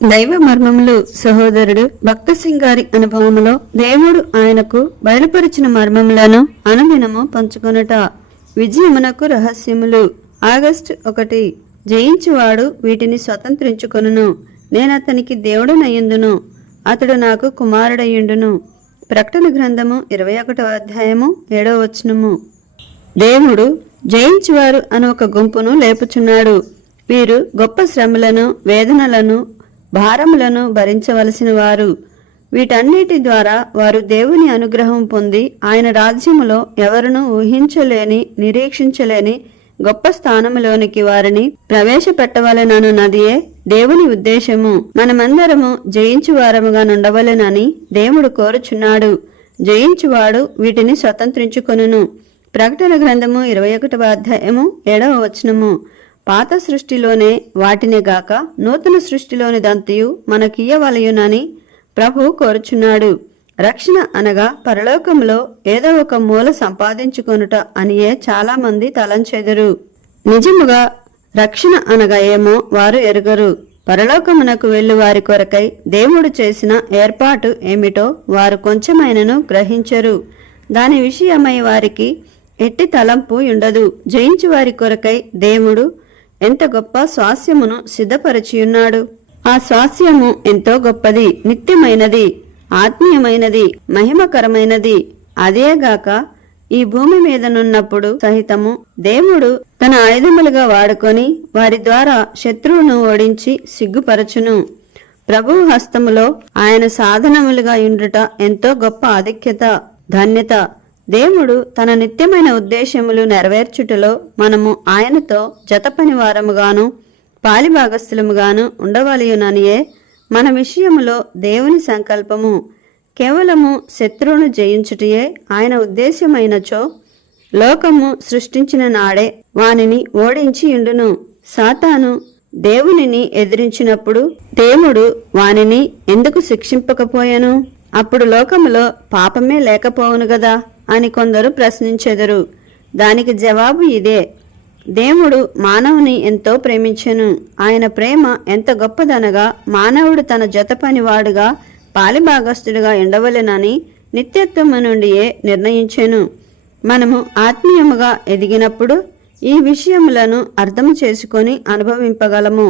దైవ మర్మములు సహోదరుడు భక్త సింగారి అనుభవములో దేవుడు ఆయనకు బయలుపరిచిన మర్మములను అనుదినము పంచుకొనుట. విజయమునకు రహస్యములు. ఆగస్టు 1. జయించువాడు వీటిని స్వతంత్రించుకొనును. నేనతనికి దేవుడనయ్యుందును, అతడు నాకు కుమారుడయ్యుండును. ప్రకటన గ్రంథము 21వ అధ్యాయము 7వ వచనము. దేవుడు జయించువారు అను ఒక గుంపును లేపుచున్నాడు. వీరు గొప్ప శ్రమలను, వేదనలను, భారములను భరించవలసిన వారు. వీటన్నిటి ద్వారా వారు దేవుని అనుగ్రహం పొంది ఆయన రాజ్యములో ఎవరునూ ఊహించలేని, నిరీక్షించలేని గొప్ప స్థానములోనికి వారిని ప్రవేశపెట్టవలెనన్నదియే దేవుని ఉద్దేశము. మనమందరము జయించువారముగా నుండవలెనని దేవుడు కోరుచున్నాడు. జయించువాడు వీటిని స్వతంత్రించుకొనును. ప్రకటన గ్రంథము 21వ అధ్యాయము 7వ వచనము. పాత సృష్టిలోనే వాటినే గాక నూతన సృష్టిలోని దంతియు మనకియ్యవలయునని ప్రభు కోరుచున్నాడు. రక్షణ అనగా పరలోకములో ఏదో ఒక మూల సంపాదించుకొనుట అనియే చాలా మంది తలంచెదరు. నిజముగా రక్షణ అనగా ఏమో వారు ఎరుగరు. పరలోకమునకు వెళ్ళు వారి కొరకై దేవుడు చేసిన ఏర్పాటు ఏమిటో వారు కొంచెమైనను గ్రహించరు. దాని విషయమై వారికి ఎట్టి తలంపు ఉండదు. జయించు వారి కొరకై దేవుడు ఎంత గొప్ప స్వాస్యమును సిద్ధపరచియున్నాడు. ఆ స్వాస్యము ఎంతో గొప్పది, నిత్యమైనది, ఆత్మీయమైనది, మహిమకరమైనది. అదేగాక ఈ భూమి మీదనున్నప్పుడు సహితము దేవుడు తన ఆయుధములుగా వాడుకొని వారి ద్వారా శత్రువును ఓడించి సిగ్గుపరచును. ప్రభువు హస్తములో ఆయన సాధనములుగా ఉండుట ఎంతో గొప్ప ఆధిక్యత, ధన్యత. దేవుడు తన నిత్యమైన ఉద్దేశములు నెరవేర్చుటలో మనము ఆయనతో జతపని వారముగాను పాలిభాగస్థులముగాను ఉండవలయుననియే మన విషయములో దేవుని సంకల్పము. కేవలము శత్రువును జయించుటయే ఆయన ఉద్దేశ్యమైనచో లోకము సృష్టించిన నాడే వానిని ఓడించి ఉండును. సాతాను దేవునిని ఎదిరించినప్పుడు దేవుడు వానిని ఎందుకు శిక్షింపకపోయెను? అప్పుడు లోకములో పాపమే లేకపోవును గదా అని కొందరు ప్రశ్నించెదరు. దానికి జవాబు ఇదే: దేవుడు మానవుని ఎంతో ప్రేమించెను. ఆయన ప్రేమ ఎంత గొప్పదనగా మానవుడు తన జతపనివాడుగా పాలిభాగస్థుడిగా ఉండవలెనని నిత్యత్వము నుండియే నిర్ణయించెను. మనము ఆత్మీయముగా ఎదిగినప్పుడు ఈ విషయములను అర్థం చేసుకొని అనుభవింపగలము.